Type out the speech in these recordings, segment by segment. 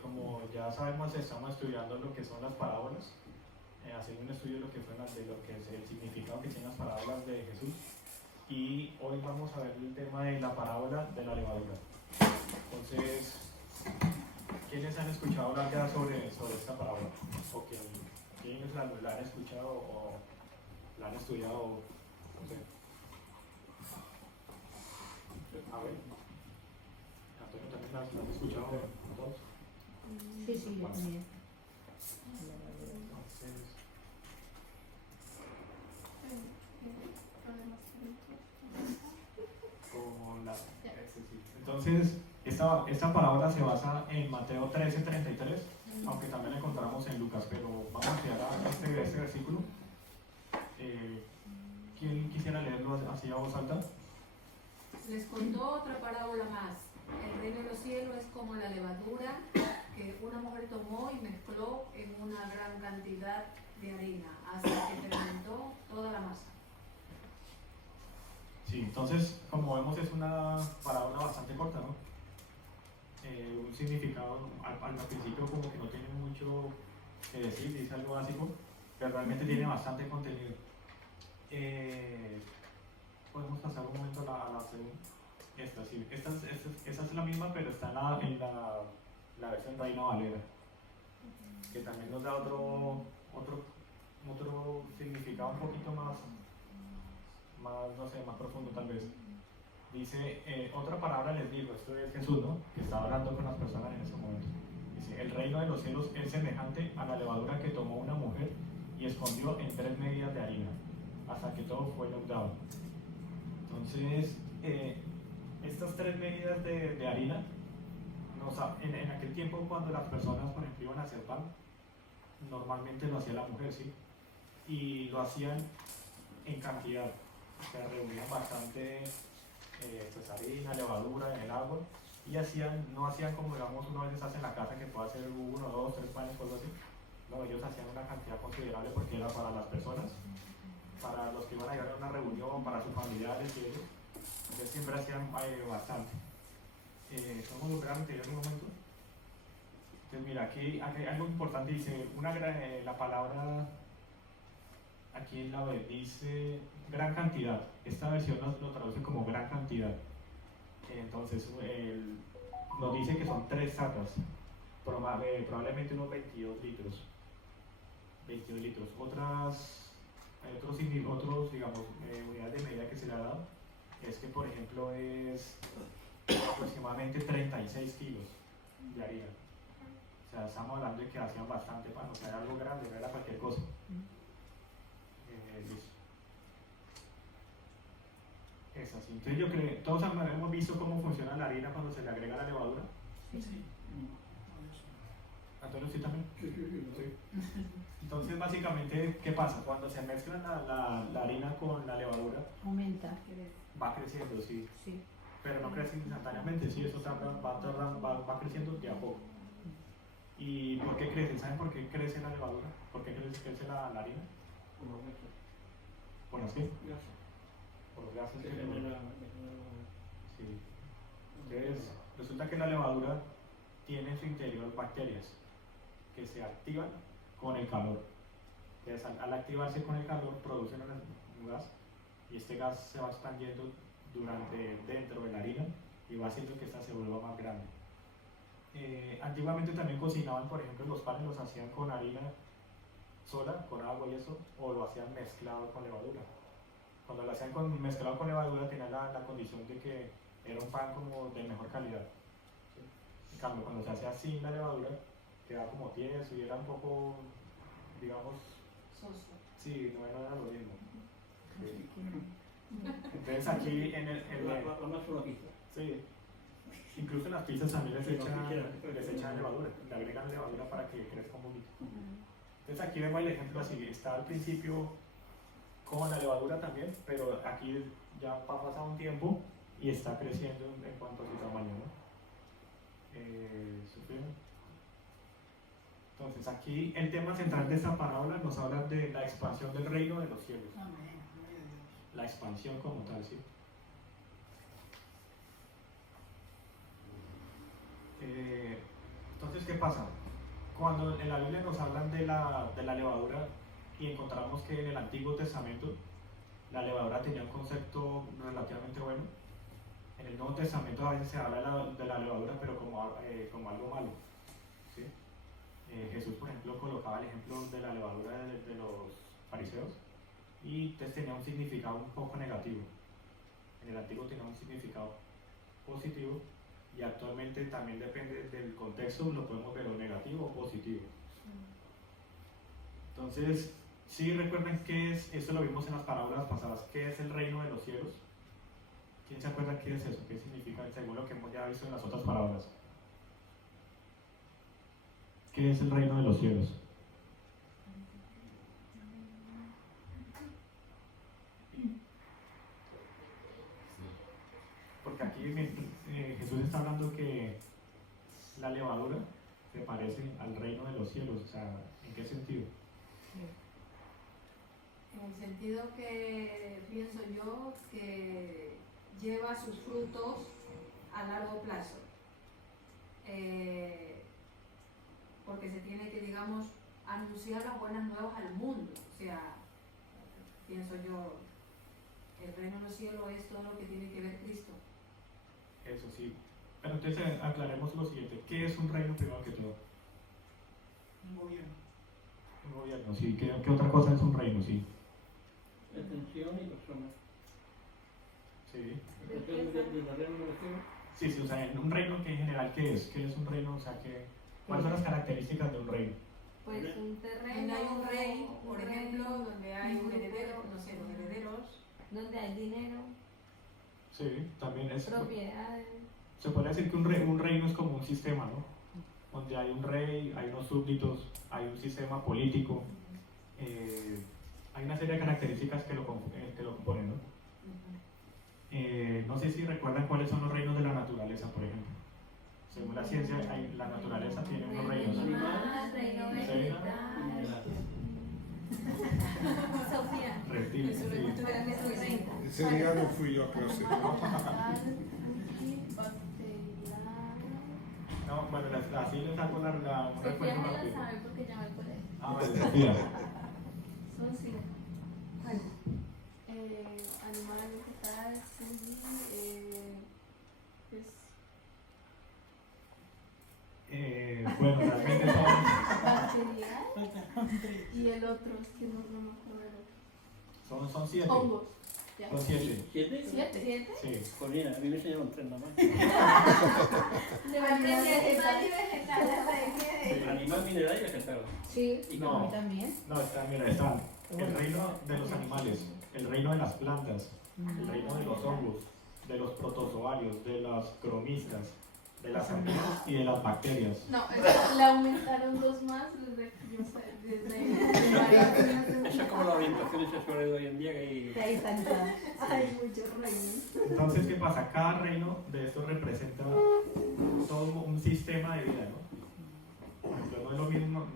como ya sabemos, estamos estudiando lo que son las parábolas, haciendo un estudio de lo que es el significado que tienen las parábolas de Jesús. Y hoy vamos a ver el tema de la parábola de la levadura. Entonces, ¿quiénes han escuchado hablar ya sobre esta parábola? ¿O quiénes la han escuchado o la han estudiado? No sé. A ver, Antonio, ¿también la has escuchado todos? Sí, yo también. Entonces, esta parábola se basa en Mateo 13:33, aunque también la encontramos en Lucas, pero vamos a estudiar este versículo. ¿Quién quisiera leerlo así a voz alta? Les contó otra parábola más. El reino de los cielos es como la levadura que una mujer tomó y mezcló en una gran cantidad de harina hasta que fermentó toda la masa. Sí, entonces, como vemos, es una parábola bastante corta, ¿no? Un significado al principio como que no tiene mucho que decir, dice algo básico, pero realmente tiene bastante contenido. Podemos pasar un momento a la segunda. Esta es la misma, pero está en la versión Reina Valera, que también nos da otro significado un poquito más, no sé, más profundo tal vez. Dice, otra palabra les digo, esto es Jesús, ¿no? Que estaba hablando con las personas en ese momento. Dice, el reino de los cielos es semejante a la levadura que tomó una mujer y escondió en 3 medidas de harina, hasta que todo fue inundado. Entonces, estas 3 medidas de harina, en aquel tiempo cuando las personas, por ejemplo, iban a hacer pan, normalmente lo hacía la mujer, ¿sí? Y lo hacían en cantidad, se reunían bastante pues harina, levadura en el agua, y no hacían como digamos uno a veces hace en la casa que puede hacer 1, 2, 3 panes o algo así. No, ellos hacían una cantidad considerable porque era para las personas, para los que iban a ir a una reunión, para sus familiares y ellos. Entonces siempre hacían bastante. ¿Cómo lograr anterior un momento? Entonces mira, aquí hay algo importante, dice, la palabra aquí en la web dice gran cantidad. Esta versión lo traduce como gran cantidad. Entonces nos dice que son 3 sacas, probablemente unos 22 litros. 22 litros. Hay otros digamos, unidades de medida que se le ha dado. Es que, por ejemplo, es aproximadamente 36 kilos de harina. O sea, estamos hablando de que hacían bastante pan, o sea, era algo grande, no era cualquier cosa. Listo. Es así. Entonces yo creo, todos hemos visto cómo funciona la harina cuando se le agrega la levadura. Sí. Antonio, ¿sí también? Sí. Entonces básicamente, ¿qué pasa? Cuando se mezcla la harina con la levadura, Aumenta. va creciendo, sí. Sí. Pero no crece instantáneamente, sí, eso va creciendo de a poco. ¿Y por qué crece? ¿Saben por qué crece la levadura? ¿Por qué crece la harina? ¿Por los qué? Por los gases. Sí. Entonces, resulta que la levadura tiene en su interior bacterias que se activan con el calor. Entonces, al activarse con el calor, producen un gas y este gas se va expandiendo dentro de la harina y va haciendo que esta se vuelva más grande. Antiguamente también cocinaban, por ejemplo, los panes los hacían con harina sola, con agua y eso, o lo hacían mezclado con levadura. Cuando lo hacían mezclado con levadura tenía la condición de que era un pan como de mejor calidad. ¿Sí? En cambio, cuando se hacía sin la levadura, quedaba como tieso y era un poco, digamos, Soso. sí, no era lo mismo. Sí. Entonces aquí la más floquita. Sí. Incluso en las pizzas también les echan levadura, le agregan levadura para que crezca un poquito. Entonces aquí vemos el ejemplo así, está al principio con la levadura también, pero aquí ya ha pasado un tiempo y está creciendo en cuanto a su tamaño, ¿no? Entonces aquí el tema central de esta parábola nos habla de la expansión del reino de los cielos. La expansión como tal, ¿sí? Entonces ¿qué pasa? Cuando en la Biblia nos hablan de la levadura y encontramos que en el Antiguo Testamento la levadura tenía un concepto relativamente bueno, en el Nuevo Testamento a veces se habla de la levadura, pero como algo malo. ¿Sí? Jesús, por ejemplo, colocaba el ejemplo de la levadura de los fariseos y entonces tenía un significado un poco negativo. En el Antiguo tenía un significado positivo y actualmente también depende del contexto, lo podemos ver o negativo o positivo. Entonces, sí recuerden qué es, eso lo vimos en las parábolas pasadas, qué es el reino de los cielos. ¿Quién se acuerda qué es eso? ¿Qué significa según lo que hemos ya visto en las otras parábolas? ¿Qué es el reino de los cielos? Porque aquí Jesús está hablando que la levadura se parece al reino de los cielos. O sea, ¿en qué sentido? En el sentido que pienso yo que lleva sus frutos a largo plazo. Porque se tiene que, digamos, anunciar las buenas nuevas al mundo. O sea, pienso yo, el reino de los cielos es todo lo que tiene que ver Cristo. Eso sí. Pero entonces aclaremos lo siguiente. ¿Qué es un reino primero que todo? Un gobierno. Un gobierno, sí. ¿Qué otra cosa es un reino? Sí. Extensión y personas. Sí. Extensión de la reino de los cielos. Sí, sí, o sea, en un reino que en general, ¿qué es? ¿Qué es un reino? O sea, ¿cuáles son las características de un reino? Pues un terreno. Donde hay un rey, por un ejemplo, reino, donde hay un grupo, heredero, no sé, los herederos. donde hay dinero, Sí, también es. propiedades. Se puede decir que un reino es como un sistema, ¿no? Donde hay un rey, hay unos súbditos, hay un sistema político, hay una serie de características que lo componen, ¿no? No sé si recuerdan cuáles son los reinos de la naturaleza, por ejemplo. Según la ciencia, la naturaleza tiene unos reinos. Animal, reino Sí. vegetal. Sofía. Reptiles, sí. Espérame, soy reina. Ese día no fui yo a clase. No, bueno, así les saco un Sofía recuerdo me la rápido. sabe porque ya va al colegio. Ah, vale, Sofía. Son 5. Bueno, animal, vegetal, pues, Bueno, realmente son. bacterial. Faltaron 3. Y el otro, es que no me acuerdo del otro. Son 7. Hongos. Ya. Son 7. ¿Siete? ¿Siete? Sí. Colina, a mí me enseñaron 3 nada más. De animal, vegetal y vegetal. Animal, mineral y vegetal. Sí, Y No. a mí también. No, mira, están el reino de los animales, el reino de las plantas, el reino de los hongos, de los protozoarios, de las cromistas, de las semillas y de las bacterias. No, le aumentaron 2 más desde Eso es como la orientación sexual de hoy en día que hay. Hay tanta. Hay muchos reinos. Entonces, ¿qué pasa? Cada reino de estos representa todo un sistema de vida, ¿no? Por ejemplo,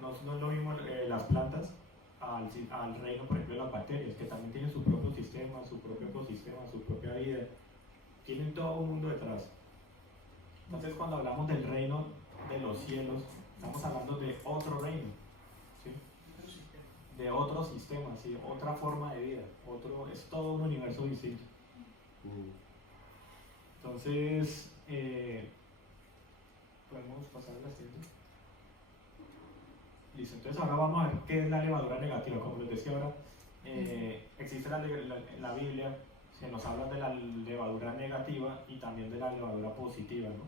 no es lo mismo las plantas al reino, por ejemplo, de las bacterias, que también tienen su propio sistema, su propio ecosistema, su propia vida. Tienen todo un mundo detrás. Entonces, cuando hablamos del reino de los cielos, estamos hablando de otro reino, ¿sí? De otro sistema, ¿sí? Otra forma de vida, es todo un universo distinto. Entonces, podemos pasar a la siguiente. Listo, entonces ahora vamos a ver qué es la levadura negativa. Como les decía ahora, existe en la Biblia, se nos habla de la levadura negativa y también de la levadura positiva, ¿no?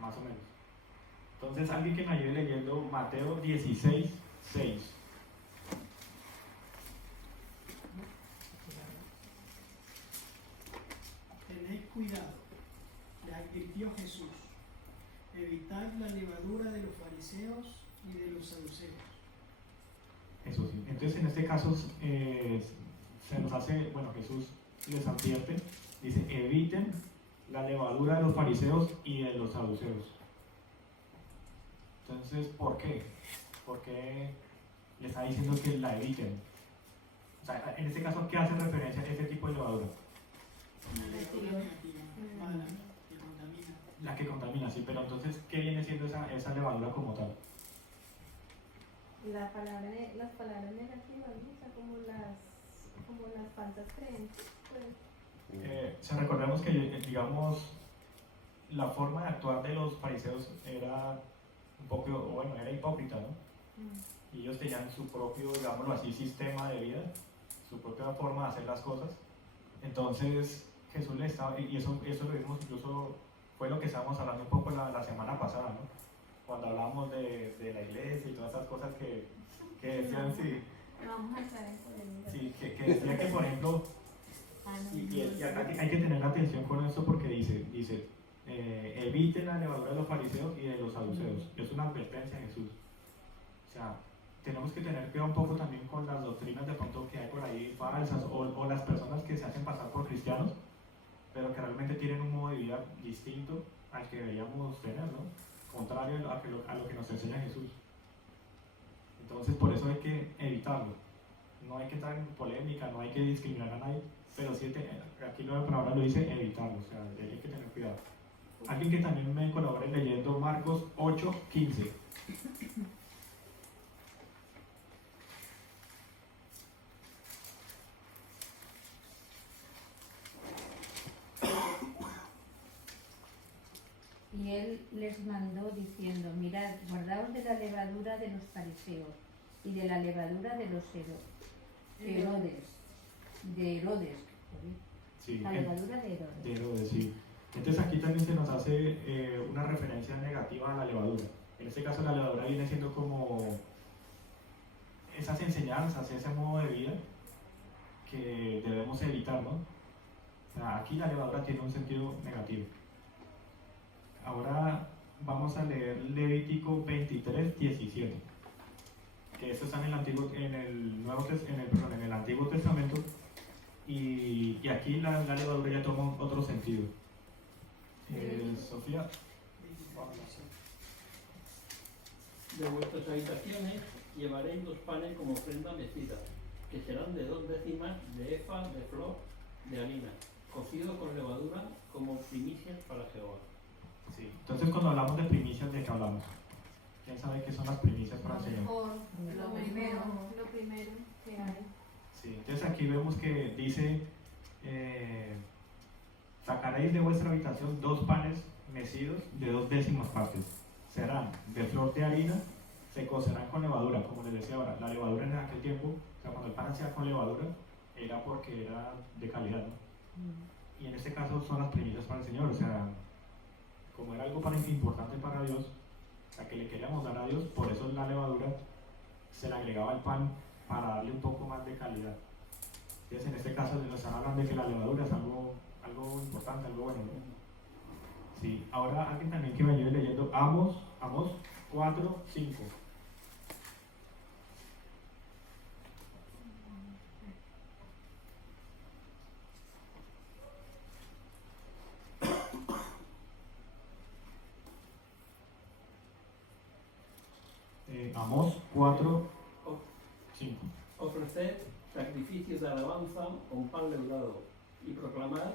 Más o menos. Entonces, alguien que me ayude leyendo Mateo 16, 6. Tened cuidado, le advirtió Jesús. Evitad la levadura de los fariseos y de los saduceos. Eso sí. Entonces, en este caso, se nos hace, bueno, Jesús les advierte, dice, eviten la levadura de los fariseos y de los saduceos. Entonces, ¿por qué? ¿Por qué le está diciendo que la eviten? O sea, en este caso, ¿qué hace referencia a ese tipo de levadura? Una levadura negativa, mala, que contamina. La que contamina, sí, pero entonces, ¿qué viene siendo esa levadura como tal? las palabras negativas, ¿no? O sea, como las falsas creencias. Pues. Si recordemos que, digamos, la forma de actuar de los fariseos era un poco, bueno, era hipócrita, ¿no? Y ellos tenían su propio, digámoslo así, sistema de vida, su propia forma de hacer las cosas. Entonces, Jesús le estaba, y eso lo vimos incluso, fue lo que estábamos hablando un poco la semana pasada, ¿no? Cuando hablamos de la iglesia y todas esas cosas que decían, sí, No vamos a entrar en polémica. sí, que decía que, por ejemplo, y acá hay que tener atención con esto porque dice eviten la levadura de los fariseos y de los saduceos. Es una advertencia de Jesús. O sea, tenemos que tener cuidado un poco también con las doctrinas de pronto que hay por ahí falsas o las personas que se hacen pasar por cristianos, pero que realmente tienen un modo de vida distinto al que deberíamos tener, ¿no? Contrario a lo que nos enseña Jesús. Entonces, por eso hay que evitarlo. No hay que entrar en polémica, no hay que discriminar a nadie, pero sí, aquí la palabra lo dice, evitarlo, o sea, hay que tener cuidado. Alguien que también me colabore leyendo Marcos 8:15. Y él les mandó diciendo, mirad, guardaos de la levadura de los fariseos y de la levadura de los Herodes. Sí, La levadura de Herodes. de Herodes, sí. Entonces aquí también se nos hace una referencia negativa a la levadura. En este caso la levadura viene siendo como esas enseñanzas, ese modo de vida que debemos evitar, ¿no? O sea, aquí la levadura tiene un sentido negativo. Ahora vamos a leer Levítico 23:17, que esto está en el Antiguo Testamento, y aquí la levadura ya toma otro sentido. Sofía. De vuestras habitaciones llevaréis 2 panes como ofrenda mecida, que serán de 2 décimas de efa de flor de harina, cocido con levadura como primicias para Jehová. Sí. Entonces, cuando hablamos de primicias, ¿de qué hablamos? ¿Quién sabe qué son las primicias para el Señor? Lo primero que hay. Sí. Entonces aquí vemos que dice, sacaréis de vuestra habitación 2 panes mecidos de 2 décimas partes. Serán de flor de harina, se cocerán con levadura, como les decía ahora. La levadura en aquel tiempo, o sea, cuando el pan hacía con levadura, era porque era de calidad, ¿no? Y en este caso son las primicias para el Señor, o sea, como era algo importante para Dios, o sea, que le queríamos dar a Dios, por eso la levadura se le agregaba al pan para darle un poco más de calidad. Entonces, en este caso nos están hablando de que la levadura es algo importante, algo bueno, ¿no? Sí, ahora alguien también que me ayude leyendo Amós 4:5. Amós 4:5. Ofreced sacrificios de alabanza con pan leudado y proclamad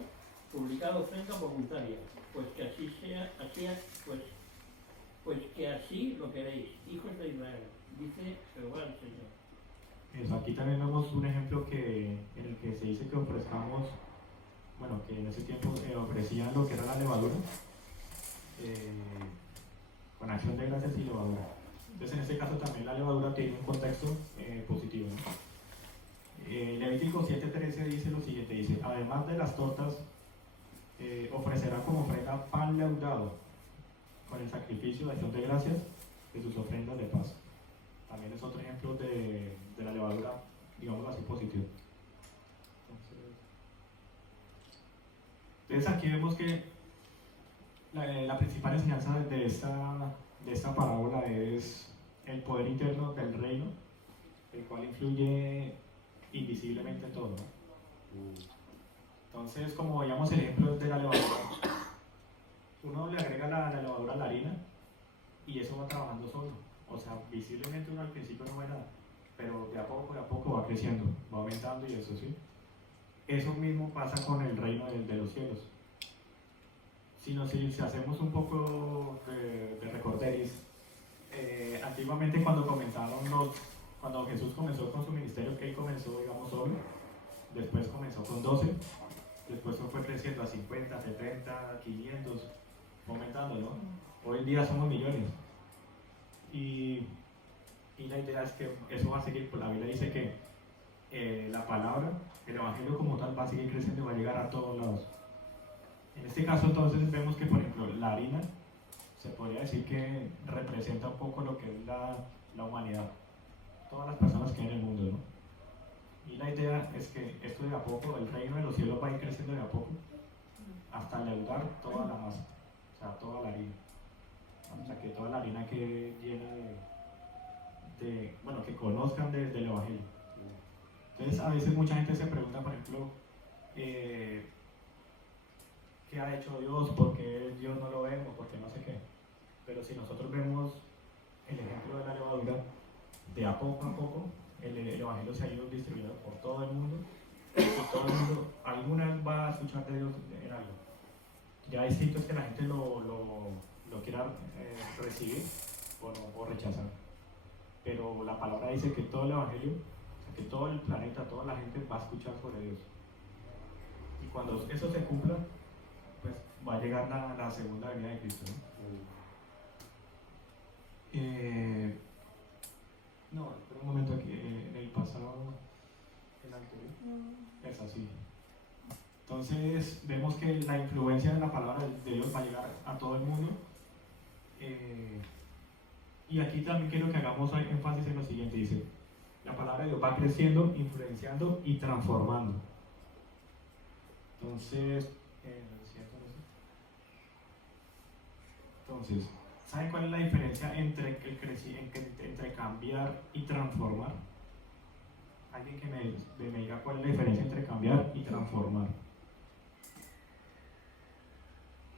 publicad ofrenda voluntaria, pues que así sea, pues que así lo queréis, hijos de Israel, dice Jehová el Señor. Eso, aquí también vemos un ejemplo en el que se dice que ofrezcamos, bueno, que en ese tiempo ofrecían lo que era la levadura, con acción de gracias y levadura. Entonces, en este caso también la levadura tiene un contexto positivo, ¿no? Levítico 7:13 dice lo siguiente, dice, además de las tortas, ofrecerá como ofrenda pan leudado, con el sacrificio de acción de gracias de sus ofrendas de paz. También es otro ejemplo de la levadura, digamos así, positivo. Entonces aquí vemos que la principal enseñanza de esta parábola es el poder interno del reino, el cual influye invisiblemente en todo, ¿no? Entonces, como veíamos el ejemplo de la levadura, uno le agrega la levadura a la harina y eso va trabajando solo. O sea, visiblemente uno al principio no ve nada, pero de a poco va creciendo, va aumentando y eso sí. Eso mismo pasa con el reino de los cielos. sino si hacemos un poco de recorderis, antiguamente cuando Jesús comenzó con su ministerio, que él comenzó, digamos, solo, después comenzó con 12, después fue creciendo a 50, 70, 500, aumentando, ¿no? Hoy en día somos millones. Y la idea es que eso va a seguir, pues la Biblia dice que la palabra, el evangelio como tal, va a seguir creciendo y va a llegar a todos lados. En este caso entonces vemos que, por ejemplo, la harina se podría decir que representa un poco lo que es la humanidad, todas las personas que hay en el mundo, ¿no? Y la idea es que esto de a poco, el reino de los cielos va a ir creciendo de a poco hasta leudar toda la masa, o sea, toda la harina. O sea, que toda la harina que llena bueno, que conozcan desde el evangelio. Entonces, a veces mucha gente se pregunta, por ejemplo, ¿qué ha hecho Dios? ¿Por qué Dios no lo vemos? ¿Por qué no sé qué? Pero si nosotros vemos el ejemplo de la levadura, de a poco, el evangelio se ha ido distribuyendo por todo el mundo, y todo el mundo alguna vez va a escuchar de Dios en algo. Ya distinto es que la gente lo quiera recibir o rechazar. Pero la palabra dice que todo el evangelio, o sea, que todo el planeta, toda la gente va a escuchar sobre Dios. Y cuando eso se cumpla, pues va a llegar la segunda venida de Cristo, ¿no? No, espera un momento aquí, en el pasado, el anterior, es así. Entonces vemos que la influencia de la palabra de Dios va a llegar a todo el mundo. Y aquí también quiero que hagamos énfasis en lo siguiente, dice, la palabra de Dios va creciendo, influenciando y transformando. Entonces, ¿saben cuál es la diferencia entre cambiar y transformar? Alguien que me diga cuál es la diferencia entre cambiar y transformar.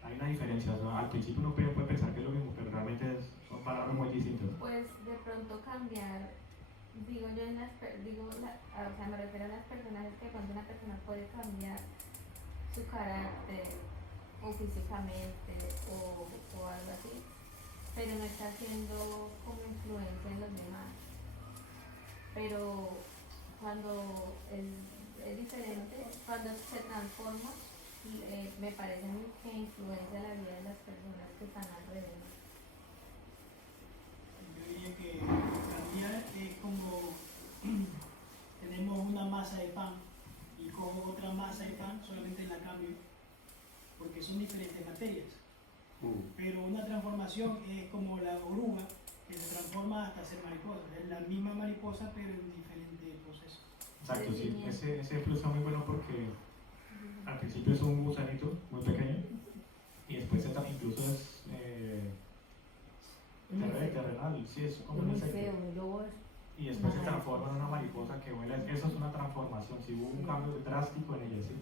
Hay una diferencia, ¿no? Al principio uno puede pensar que es lo mismo, pero realmente son palabras muy distintas. Pues de pronto cambiar, digo yo, o sea, me refiero a las personas, es que cuando una persona puede cambiar su carácter o físicamente o algo así, pero no está haciendo como influencia en los demás. Pero cuando es diferente, cuando se transforma, me parece a mí que influencia la vida de las personas que están alrededor. Yo diría que cambiar es como tenemos una masa de pan y cojo otra masa de pan, solamente la cambio, porque son diferentes materias. Pero una transformación es como la oruga que se transforma hasta ser mariposa. Es la misma mariposa, pero en diferentes procesos. Exacto, sí. Ese ejemplo está muy bueno porque al principio es un gusanito muy pequeño y después incluso es terrenal, sí, es como un muy insecto. feo, luego Y después se transforma en una mariposa que vuela. Eso es una transformación, si hubo un cambio drástico en ella, ¿sí?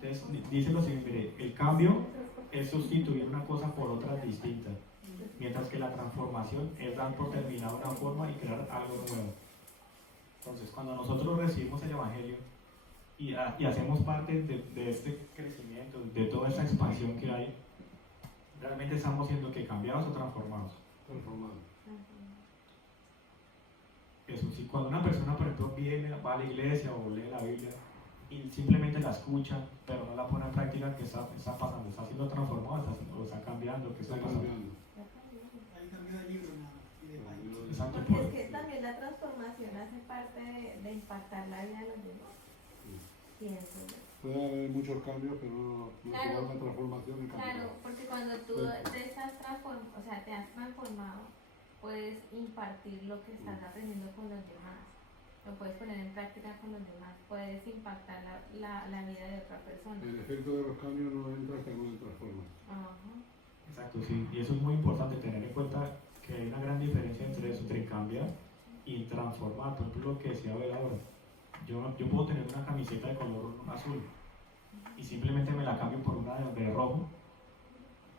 Entonces dice lo siguiente, mire, el cambio es sustituir una cosa por otra distinta, mientras que la transformación es dar por terminada una forma y crear algo nuevo. Entonces, cuando nosotros recibimos el Evangelio y hacemos parte de este crecimiento, de toda esta expansión que hay, realmente estamos siendo que cambiados o transformados. Eso sí, cuando una persona, por ejemplo, va a la iglesia o lee la Biblia y simplemente la escucha, pero no la pone en práctica, ¿qué está pasando? ¿Está siendo transformado o está cambiando? ¿Qué está pasando? Hay cambio de libro nada más y de país. Exacto. Porque es que también la transformación hace parte de impactar la vida de los demás. Pienso yo. Puede haber muchos cambios, pero no Claro. se da una transformación y cambiar. Claro, porque cuando tú te has transformado, puedes impartir lo que estás aprendiendo con los demás. Lo puedes poner en práctica con los demás. Puedes impactar la vida de otra persona. El efecto de los cambios no entra hasta que no se transforma. Ajá. Exacto, sí. Y eso es muy importante, tener en cuenta que hay una gran diferencia entre eso, entre cambiar y transformar. Por ejemplo, lo que decía Abel ahora. Yo puedo tener una camiseta de color azul y simplemente me la cambio por una de rojo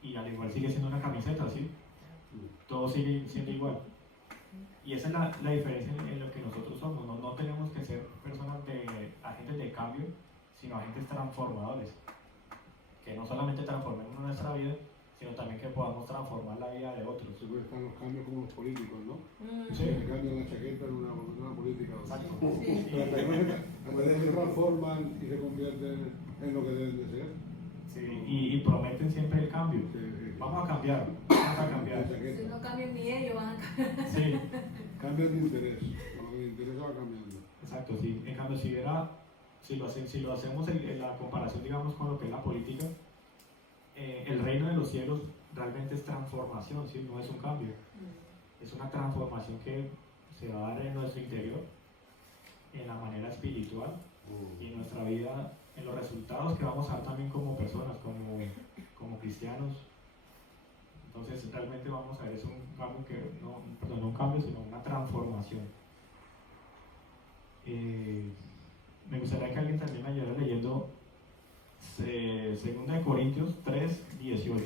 y al igual sigue siendo una camiseta, ¿sí? Todo sigue siendo igual. Y esa es la diferencia en lo que nosotros somos. No tenemos que ser personas agentes de cambio, sino agentes transformadores. que no solamente transformemos nuestra vida, sino también que podamos transformar la vida de otros. Siempre están los cambios como los políticos, ¿no? Sí. Que cambian la chaqueta en una política. Exacto. Pero hasta que no se transforman y se convierten en lo que deben de ser. Sí, y prometen siempre el cambio. Sí, sí. Vamos a cambiar, vamos a cambiar. La Si chaqueta. no cambian ni ellos, van a cambiar. Sí, Cambian de interés. Con lo que les interesa va cambiando. exacto, sí. En cambio, si lo hacemos en la comparación, digamos, con lo que es la política, el reino de los cielos realmente es transformación, ¿sí? No es un cambio. Es una transformación que se va a dar en nuestro interior, en la manera espiritual y en nuestra vida, en los resultados que vamos a dar también como personas, como cristianos. Entonces realmente vamos a ver, es un cambio no un cambio, sino una transformación. Me gustaría que alguien también me ayudara leyendo 2 Corintios 3:18.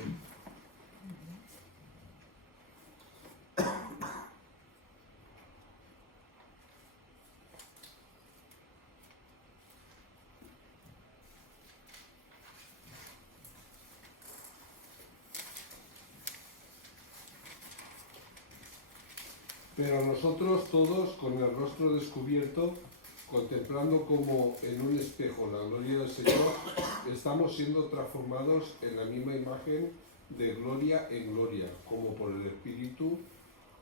Pero nosotros todos, con el rostro descubierto, contemplando como en un espejo la gloria del Señor, estamos siendo transformados en la misma imagen de gloria en gloria, como por el Espíritu,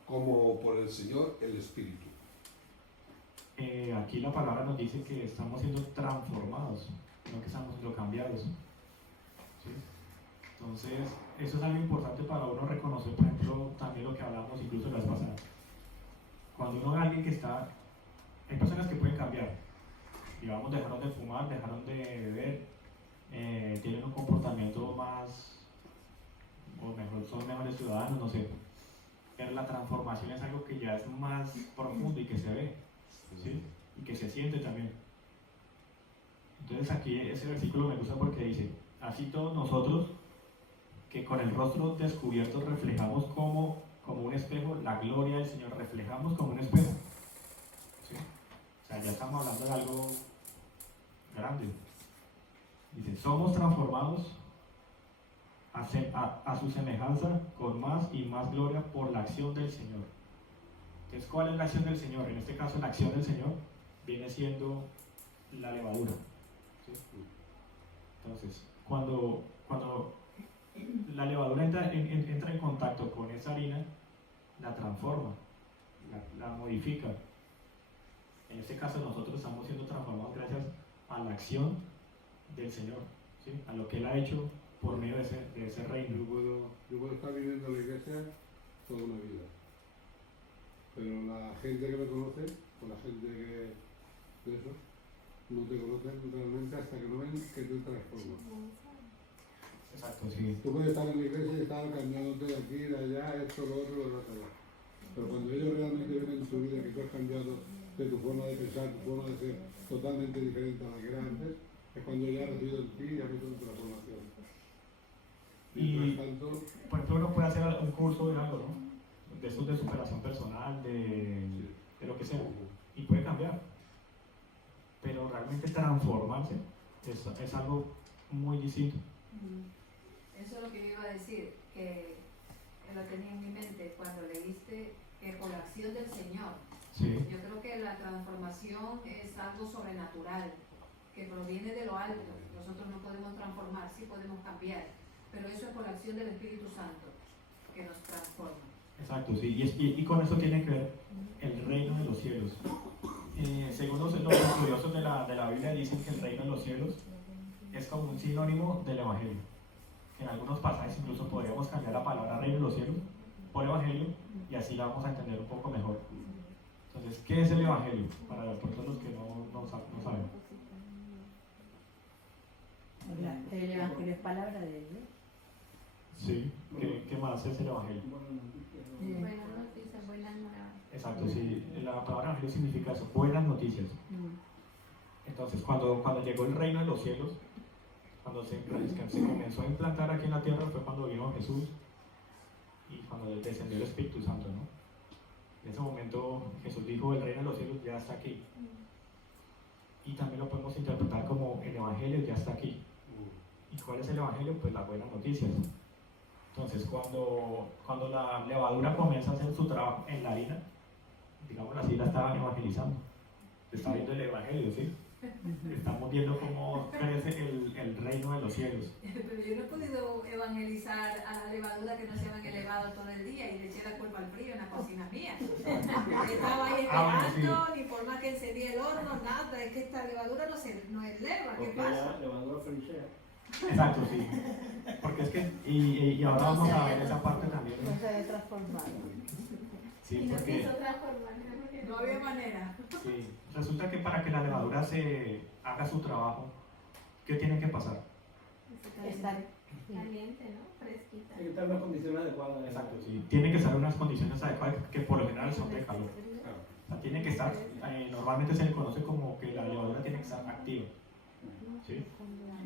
como por el Señor, el Espíritu. Aquí la palabra nos dice que estamos siendo transformados, no que estamos siendo cambiados. ¿Sí? Entonces, eso es algo importante para uno reconocer, por ejemplo, también lo que hablamos incluso la vez pasada. Cuando uno ve a alguien que está, hay personas que pueden cambiar, digamos, dejaron de fumar, dejaron de beber, tienen un comportamiento más, o mejor, son mejores ciudadanos, no sé. Pero la transformación es algo que ya es más profundo y que se ve, ¿sí? Y que se siente también. Entonces aquí ese versículo me gusta porque dice, así todos nosotros, que con el rostro descubierto reflejamos como un espejo la gloria del Señor, reflejamos como un espejo. ¿Sí? O sea, ya estamos hablando de algo grande. Dice, somos transformados a su semejanza con más y más gloria por la acción del Señor. Entonces, ¿cuál es la acción del Señor? En este caso, la acción del Señor viene siendo la levadura. ¿Sí? Entonces, cuando la levadura entra en contacto con esa harina, la transforma, la modifica. En este caso nosotros estamos siendo transformados gracias a la acción del Señor, ¿sí? A lo que Él ha hecho por medio de ese reino. Yo puedo estar viviendo en la iglesia toda una vida, pero la gente que me conoce, o la gente que de eso, no te conocen realmente hasta que no ven que tú transformas. Exacto, sí. Tú puedes estar en la iglesia y estar cambiándote de aquí, de allá, esto, lo otro, lo otro. Pero cuando ellos realmente ven en tu vida que tú has cambiado de tu forma de pensar, tu forma de ser totalmente diferente a la que era antes, es cuando ya has recibido en ti y has visto tu transformación. Y, Mientras tanto, por ejemplo, uno puede hacer un curso de algo, ¿no? De estos de superación personal, de lo que sea, y puede cambiar. Pero realmente transformarse es algo muy distinto. Eso es lo que yo iba a decir, que lo tenía en mi mente cuando leíste que por la acción del Señor. Sí. Yo creo que la transformación es algo sobrenatural, que proviene de lo alto. Nosotros no podemos transformar, sí podemos cambiar, pero eso es por la acción del Espíritu Santo, que nos transforma. Exacto, sí. Y con eso tiene que ver el reino de los cielos. Según los estudiosos de la Biblia dicen que el reino de los cielos es como un sinónimo del Evangelio. En algunos pasajes incluso podríamos cambiar la palabra reino de los cielos por Evangelio y así la vamos a entender un poco mejor. Entonces, ¿qué es el Evangelio? Para los que no saben. El Evangelio es palabra de Dios. Sí. ¿Qué más es el Evangelio? Buenas noticias, buenas nuevas. Exacto, sí. La palabra Evangelio significa eso, buenas noticias. Entonces, cuando llegó el reino de los cielos, cuando se comenzó a implantar aquí en la tierra, fue cuando vino Jesús y cuando descendió el Espíritu Santo, ¿no? En ese momento Jesús dijo, el reino de los cielos ya está aquí. Y también lo podemos interpretar como el Evangelio ya está aquí. ¿Y cuál es el Evangelio? Pues las buenas noticias. Entonces, cuando la levadura comienza a hacer su trabajo en la harina, digamos así, la estaban evangelizando. Está viendo el Evangelio, ¿sí? Estamos viendo cómo crece el reino de los cielos. Pero yo no he podido evangelizar a la levadura que no se han elevado todo el día y le eché la culpa al frío en la cocina mía. Estaba ahí esperando, ni por más que encendí el horno, nada. Es que esta levadura no es leva, ¿qué Porque pasa? la levadura farisea. Exacto, sí. Porque es que, y ahora vamos a ver esa parte también. No se ve transformado. Sí, Y no porque quiso transformarse porque No había manera. sí, resulta que para que la levadura se haga su trabajo, ¿qué tiene que pasar? Está caliente, ¿no? Fresquita. Hay que estar en una condición adecuada. Exacto, sí. Tiene que estar en unas condiciones adecuadas que por lo general son de calor. Claro. O sea, tiene que estar, normalmente se le conoce como que la levadura tiene que estar activa. ¿Sí?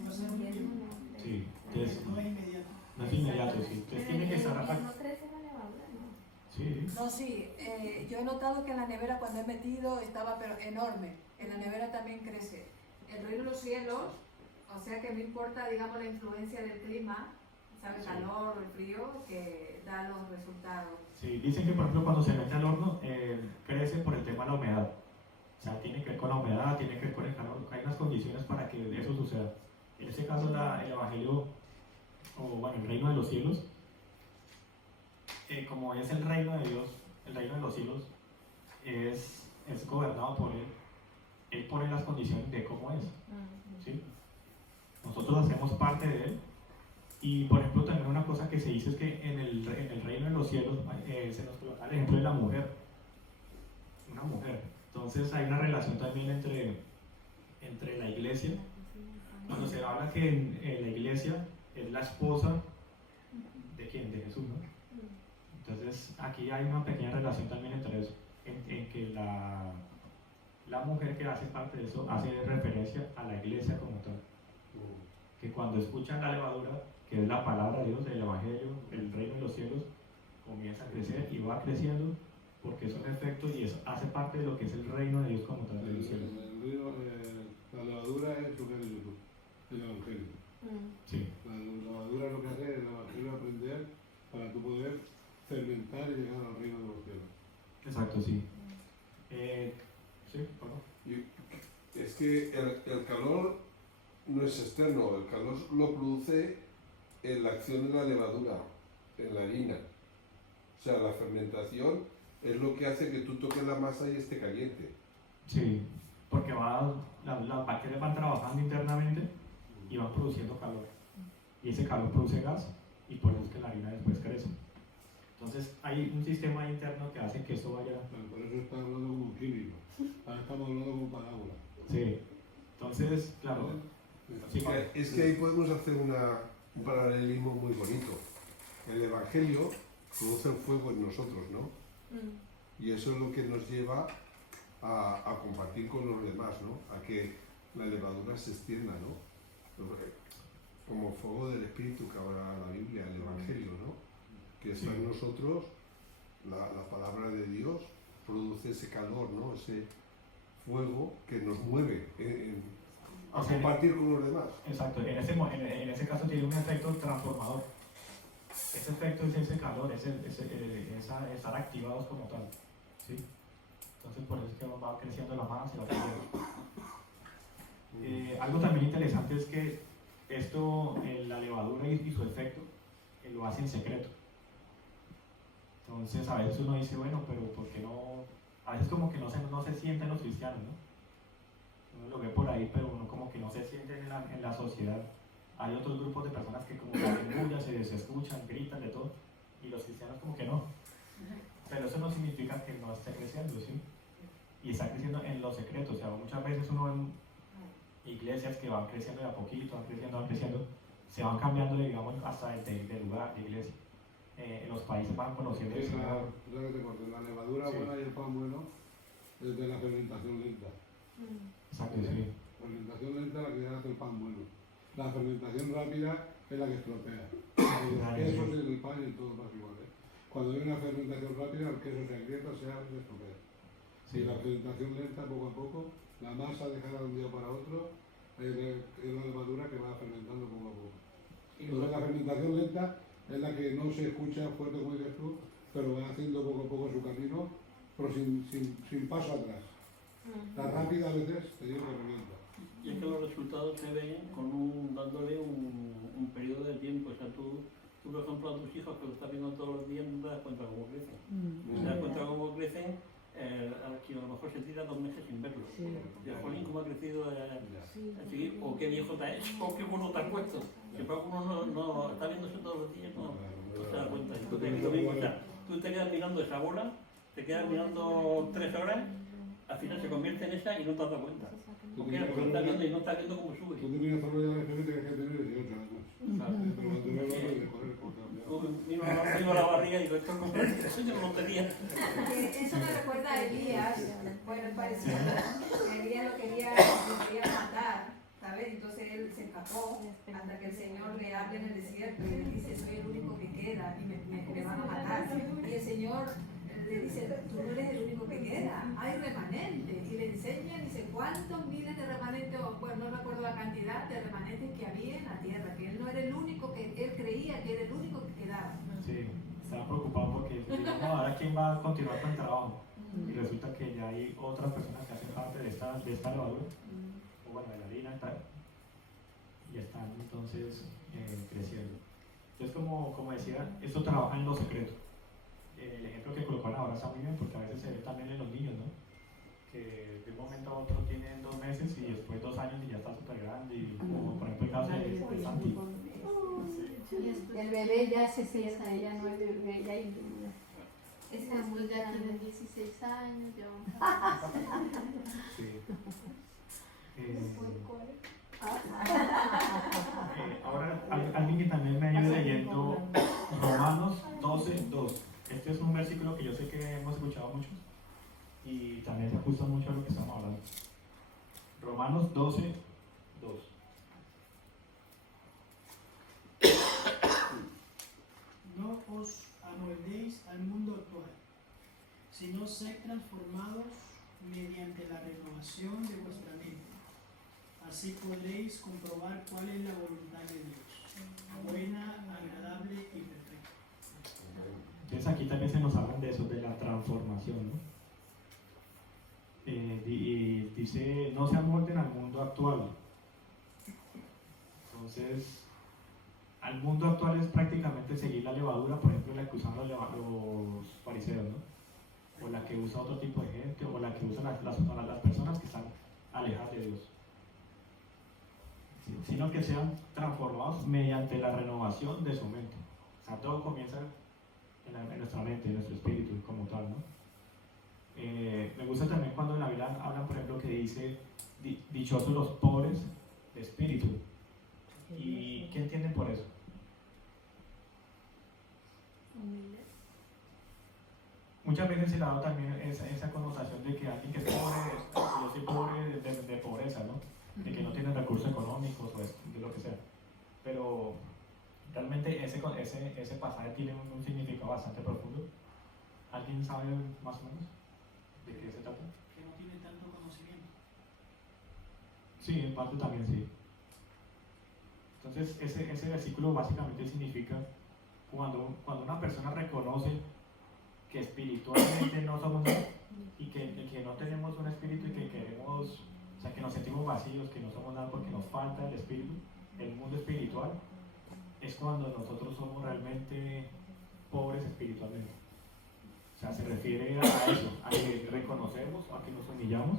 No sé, un tiempo. Sí. Entonces, No es inmediato. no es inmediato, sí. Entonces Pero tiene que estar no activa. crece la levadura, ¿no? Sí. No, sí, yo he notado que en la nevera cuando he metido estaba pero enorme. En la nevera también crece. El reino de los cielos, o sea que no importa, digamos, la influencia del clima, ¿sabe? El calor o el frío, que da los resultados. Sí, dicen que por ejemplo cuando se mete al horno crece por el tema de la humedad. O sea, tiene que ver con la humedad, tiene que ver con el calor. Hay unas condiciones para que eso suceda. En este caso el Evangelio, o bueno, el reino de los cielos, como es el reino de Dios, el reino de los cielos, es gobernado por Él. Él pone las condiciones de cómo es. ¿Sí? Nosotros hacemos parte de Él. Y por ejemplo, también una cosa que se dice es que en el reino de los cielos se nos coloca el ejemplo de la mujer. Una mujer. Entonces hay una relación también entre la iglesia. Cuando se habla que en la iglesia es la esposa de quién, de Jesús, ¿no? Entonces aquí hay una pequeña relación también entre eso, en que la mujer que hace parte de eso hace referencia a la iglesia como tal. Que cuando escuchan la levadura, que es la palabra de Dios, el Evangelio, el reino de los cielos, comienza a crecer y va creciendo porque es un efecto y eso hace parte de lo que es el reino de Dios como tal de los cielos. La levadura es lo que es Jesús, el Evangelio. Sí. La levadura lo que hace es el Evangelio aprender para tú poder fermentar y llegar al reino de los cielos. Exacto, sí. Sí, perdón. Es que el calor no es externo, el calor lo produce en la acción de la levadura, en la harina. O sea, la fermentación es lo que hace que tú toques la masa y esté caliente. Sí, porque las bacterias van trabajando internamente y van produciendo calor. Y ese calor produce gas y por eso es que la harina después crece. Entonces hay un sistema interno que hace que eso vaya... Bueno, por eso está hablando como químico. Ahora estamos hablando como parábola. Sí. Entonces, claro. Sí, Es que ahí podemos hacer un paralelismo muy bonito. El Evangelio produce el fuego en nosotros, ¿no? Y eso es lo que nos lleva a compartir con los demás, ¿no? A que la levadura se extienda, ¿no? Como fuego del Espíritu que habla la Biblia, el Evangelio, ¿no? Que está en nosotros, la palabra de Dios produce ese calor, ¿no? Ese fuego que nos mueve a compartir con los demás. Exacto, en ese caso tiene un efecto transformador. Ese efecto es ese calor, estar activados como tal. ¿Sí? Entonces por eso es que va creciendo la masa y va creciendo. Algo también interesante es que esto, la levadura y su efecto, lo hace en secreto. Entonces a veces uno dice, bueno, pero ¿por qué no? A veces como que no se sienten los cristianos, ¿no? Uno lo ve por ahí, pero uno como que no se siente en la sociedad. Hay otros grupos de personas que como que hacen bulla, se escuchan, gritan de todo, y los cristianos como que no. Pero eso no significa que no esté creciendo, ¿sí? Y está creciendo en los secretos. O sea, muchas veces uno ve iglesias que van creciendo de a poquito, van creciendo, se van cambiando, digamos, hasta de lugar, de iglesia. En los países van conociendo el Señor. La levadura buena y el pan bueno es de la fermentación lenta. Exacto, sí. La fermentación lenta es la que hace el pan bueno. La fermentación rápida es la que estropea. El queso es el pan y todo más igual. Cuando hay una fermentación rápida, el queso se agrieta, se abre y se estropea. Si la fermentación lenta, poco a poco, la masa dejada de un día para otro, es la levadura que va fermentando poco a poco. Entonces la fermentación lenta es la que no se escucha fuerte como dices tú, pero va haciendo poco a poco su camino, pero sin paso atrás. La rápida a veces te digo que revienta. Y es que los resultados se ven dándole un periodo de tiempo. O sea, tú, por ejemplo, a tus hijos que lo estás viendo todos los días, no te das cuenta cómo crecen. Te das cuenta cómo crecen, que a lo mejor se tira 2 meses sin verlo. Y a Jolín, cómo ha crecido, así, o qué viejo te ha hecho, o qué bueno te has puesto. Que para uno no está viéndose todos los días, no se da cuenta. Entonces, lo mismo, o sea, tú te quedas mirando esa bola, te quedas mirando 3 horas, al final se convierte en esa y no te has dado cuenta. Porque lo estás viendo y no estás viendo cómo sube. Tú te miras a la FM y tienes que tener 18 años. Pero cuando te veo y joder, por cambiar. Miro la barriga y digo, esto es como yo no tenía. Eso me recuerda a Elías, bueno, es parecido. Elías lo quería matar, ¿sabes? Entonces él se escapó hasta que el Señor le habla en el desierto y le dice, soy el único que queda y me van a matar. Y el Señor le dice, tú no eres el único que queda, hay remanentes. Y le enseña, dice, cuántos miles de remanentes, bueno, no recuerdo la cantidad de remanentes que había en la tierra, que él no era el único, que él creía que era el único que quedaba. Sí, estaba preocupado porque digo, no, ahora quién va a continuar con el trabajo. Y resulta que ya hay otras personas que hacen parte de esta levadura, o bueno, de la harina y tal, y están entonces creciendo. Entonces, como decía, esto trabaja en lo secreto. El ejemplo que colocaron ahora está muy bien porque a veces se ve también en los niños, ¿no? Que de un momento a otro tienen 2 meses y después 2 años y ya está súper grande, y como por ejemplo el caso de Santi. El bebé ya se sienta, ella no es bebé, ya hay Está muy ya tiene 16 años, ya Sí. Ahora, alguien que también me ayude leyendo Romanos 12:2. Este es un versículo que yo sé que hemos escuchado muchos y también se ajusta mucho a lo que estamos hablando. Romanos 12:2. No os amoldéis al mundo actual, sino sed transformados mediante la renovación de vuestra mente. Así podréis comprobar cuál es la voluntad de Dios, buena, agradable y perfecta. Entonces aquí también se nos habla de eso, de la transformación, ¿no? Y dice, no se amolden al mundo actual. Entonces, al mundo actual es prácticamente seguir la levadura, por ejemplo, la que usan los fariseos, ¿no? O la que usa otro tipo de gente, o la que usan las personas que están alejadas de Dios. Sí, sino que sean transformados mediante la renovación de su mente. O sea, todo comienza en nuestra mente, en nuestro espíritu como tal, ¿no? Me gusta también cuando en la Biblia hablan, por ejemplo, que dice dichosos los pobres de espíritu. ¿Y qué entienden por eso? Muchas veces se le ha dado también esa connotación de que alguien que es pobre, yo soy pobre de pobreza, ¿no? De que no tiene recursos económicos o de lo que sea. Pero realmente ese pasaje tiene un significado bastante profundo. ¿Alguien sabe más o menos de qué se trata? Que no tiene tanto conocimiento. Sí, en parte también sí. Entonces ese versículo básicamente significa cuando una persona reconoce que espiritualmente no somos nada y que no tenemos un espíritu y que queremos, o sea, que nos sentimos vacíos, que no somos nada porque nos falta el espíritu, el mundo espiritual, es cuando nosotros somos realmente pobres espiritualmente. O sea, se refiere a eso, a que reconocemos, a que nos humillamos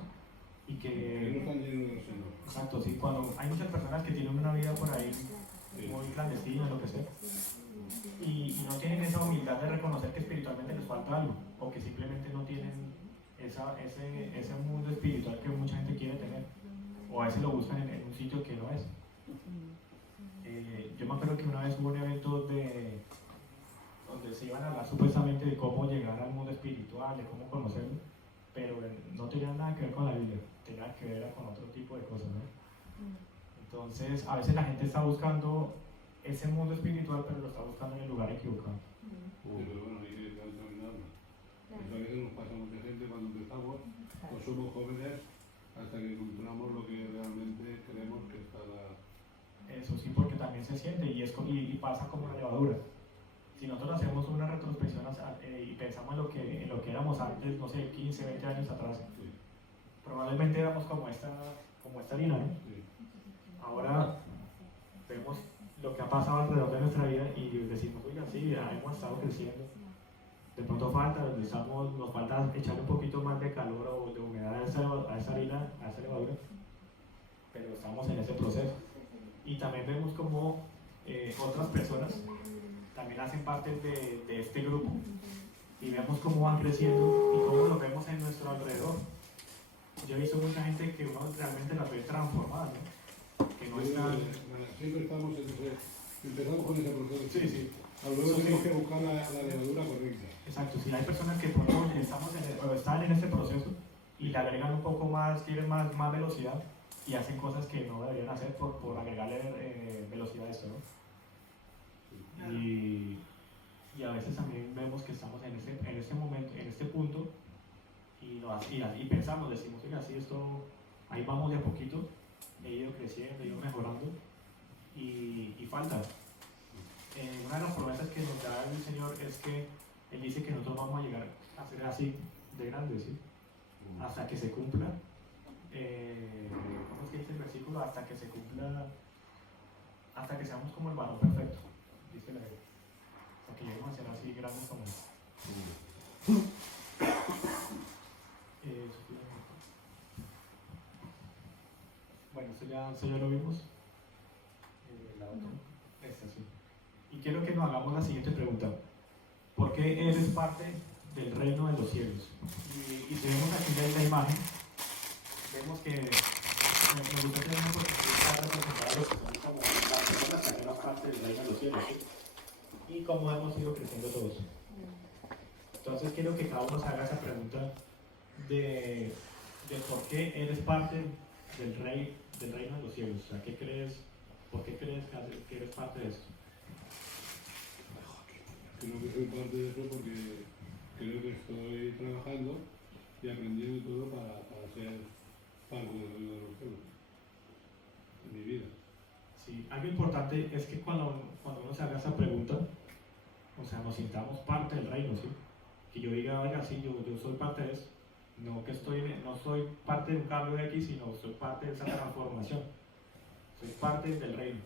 y Que que... no están llenos del Señor. Exacto, sí, cuando hay muchas personas que tienen una vida por ahí muy clandestina, lo que sea, y no tienen esa humildad de reconocer que espiritualmente les falta algo, o que simplemente no tienen ese mundo espiritual que mucha gente quiere tener, o a veces lo buscan en un sitio que no es. Yo me acuerdo que una vez hubo un evento donde se iban a hablar supuestamente de cómo llegar al mundo espiritual, de cómo conocerlo, pero no tenía nada que ver con la Biblia, tenía que ver con otro tipo de cosas, ¿no? Entonces, a veces la gente está buscando ese mundo espiritual, pero lo está buscando en el lugar equivocado. Pero bueno, hay que examinarlo. Pues a veces nos pasa a mucha gente cuando empezamos, pues somos jóvenes hasta que encontramos lo que realmente creemos que se siente y, y pasa como la levadura. Si nosotros hacemos una retrospección y pensamos en lo que éramos antes, no sé, 15, 20 años atrás, probablemente éramos como esta harina, ¿no? Ahora vemos lo que ha pasado alrededor de nuestra vida y decimos, oiga, sí, ya hemos estado creciendo. De pronto nos falta echarle un poquito más de calor o de humedad a esa harina, a esa levadura, pero estamos en ese proceso. Y también vemos como otras personas también hacen parte de este grupo y vemos cómo van creciendo y cómo lo vemos en nuestro alrededor. Yo he visto mucha gente que uno realmente la ve transformada, ¿no? Que no está... Siempre estamos empezamos con ese proceso. Sí, sí. Luego tenemos que buscar la levadura correcta. Exacto, si hay personas que están en ese proceso y le agregan un poco más, quieren más velocidad y hacen cosas que no deberían hacer por agregarle velocidad a esto, ¿no? Y a veces también vemos que estamos en ese momento, en este punto y pensamos, decimos, oiga, sí, esto, ahí vamos de a poquito, he ido creciendo, he ido mejorando y falta. Una de las promesas que nos da el Señor es que Él dice que nosotros vamos a llegar a ser así de grandes, ¿sí? Hasta que se cumpla, ¿cómo es que dice el versículo? Hasta que se cumpla, hasta que seamos como el varón perfecto, dice la Biblia. Hasta que lleguemos a ser así grandes como Él. Bueno, esto ya lo vimos. La otra, esta sí. Y quiero que nos hagamos la siguiente pregunta. ¿Por qué eres parte del reino de los cielos? Y si vemos aquí en la imagen, vemos que me gusta tener una oportunidad de representar a los que son como las personas que hacemos parte del reino de los cielos, ¿sí? Y cómo hemos ido creciendo todos. Entonces quiero que cada uno se haga esa pregunta de por qué eres parte del reino de los cielos. O sea, ¿qué crees? ¿Por qué crees que eres parte de esto? Creo que soy parte de eso porque creo que estoy trabajando y aprendiendo todo para ser parte del reino de los cielos en mi vida. Sí, algo importante es que cuando uno se haga esa pregunta, o sea, nos sintamos parte del reino, ¿sí? Que yo diga, oiga, sí, yo soy parte de eso. No que no soy parte de un cambio de X, sino soy parte de esa transformación. Soy parte del reino.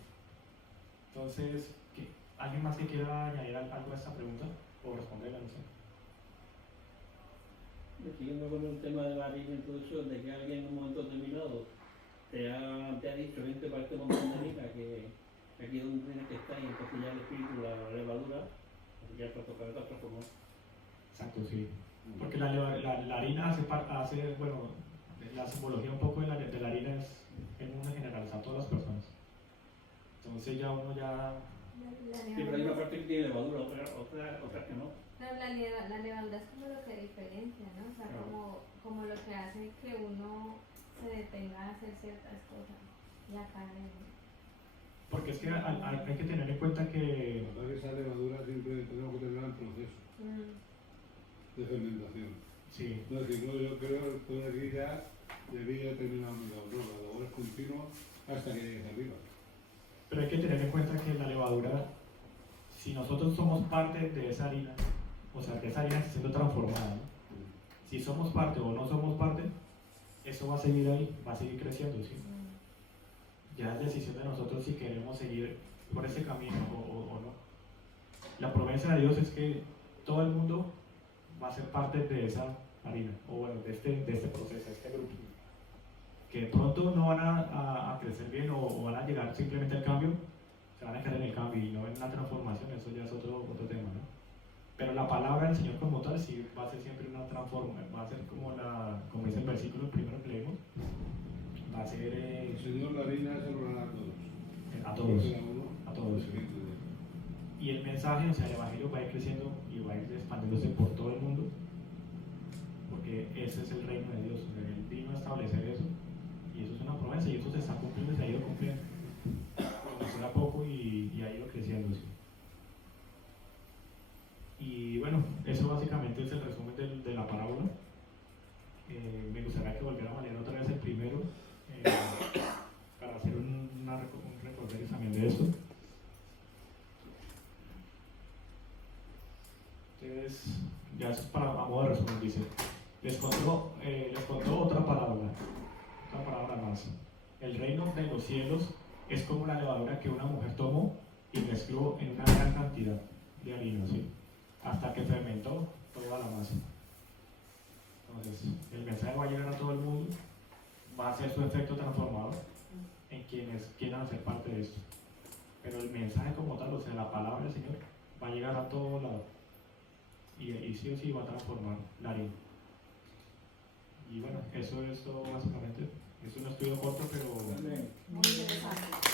Entonces, ¿alguien más que quiera añadir algo a esta pregunta? O responderla, no sé. Siguiendo con el tema de la harina y todo eso, de que alguien en un momento determinado te ha dicho, vente para este montón de harina, que aquí es donde tienes que estar, y entonces ya el espíritu, la levadura, ya está tocando otra forma. Exacto, sí. Porque la harina hace, bueno, la simbología un poco de la harina es en una generalizar a todas las personas. Entonces ya uno ya... Sí, pero hay una parte que tiene levadura, otra que no. Pero la levadura es como lo que diferencia, ¿no? O sea, como lo que hace que uno se detenga a hacer ciertas cosas y acabe. Porque es que hay que tener en cuenta que... Esa levadura siempre tenemos que tener en proceso de fermentación. Sí. No, si no, yo creo que todo aquí ya debía terminar mi labor. La labor es continua hasta que llegues arriba. Pero hay que tener en cuenta que la levadura, si nosotros somos parte de esa harina, o sea, que esa harina está siendo transformada, ¿no? Si somos parte o no somos parte, eso va a seguir ahí, va a seguir creciendo, ¿sí? Ya es decisión de nosotros si queremos seguir por ese camino o no. La promesa de Dios es que todo el mundo va a ser parte de esa harina, o bueno, de este proceso, de este grupo. Que de pronto no van a crecer bien o van a llegar simplemente al cambio, se van a quedar en el cambio y no en la transformación, eso ya es otro tema, ¿no? Pero la palabra del Señor como tal sí va a ser siempre una transformación, va a ser como dice el versículo primero que leímos, va a ser... El Señor la harina se lo dará a a todos. Y el mensaje, o sea, el Evangelio va a ir creciendo y va a ir expandiéndose por todo el mundo, porque ese es el reino de Dios, Él vino a establecer eso, y eso es una promesa, y eso se está cumpliendo, se ha ido cumpliendo. Comenzó a poco y ha ido creciendo, ¿sí? Y bueno, eso básicamente es el resumen de la parábola. Me gustaría que volviéramos a leer otra vez el primero, para hacer un recorderis también de eso. Entonces, ya eso es para a modo de resumen, dice. Les contó otra palabra más. El reino de los cielos es como la levadura que una mujer tomó y mezcló en una gran cantidad de harina, ¿sí? Hasta que fermentó toda la masa. Entonces, el mensaje va a llegar a todo el mundo, va a hacer su efecto transformador en quienes quieran hacer parte de esto. Pero el mensaje como tal, o sea, la palabra del Señor, va a llegar a todo lado. Y sí o sí va a transformar la harina. Y bueno, eso es todo básicamente. Es un estudio corto, pero Amén. Muy interesante.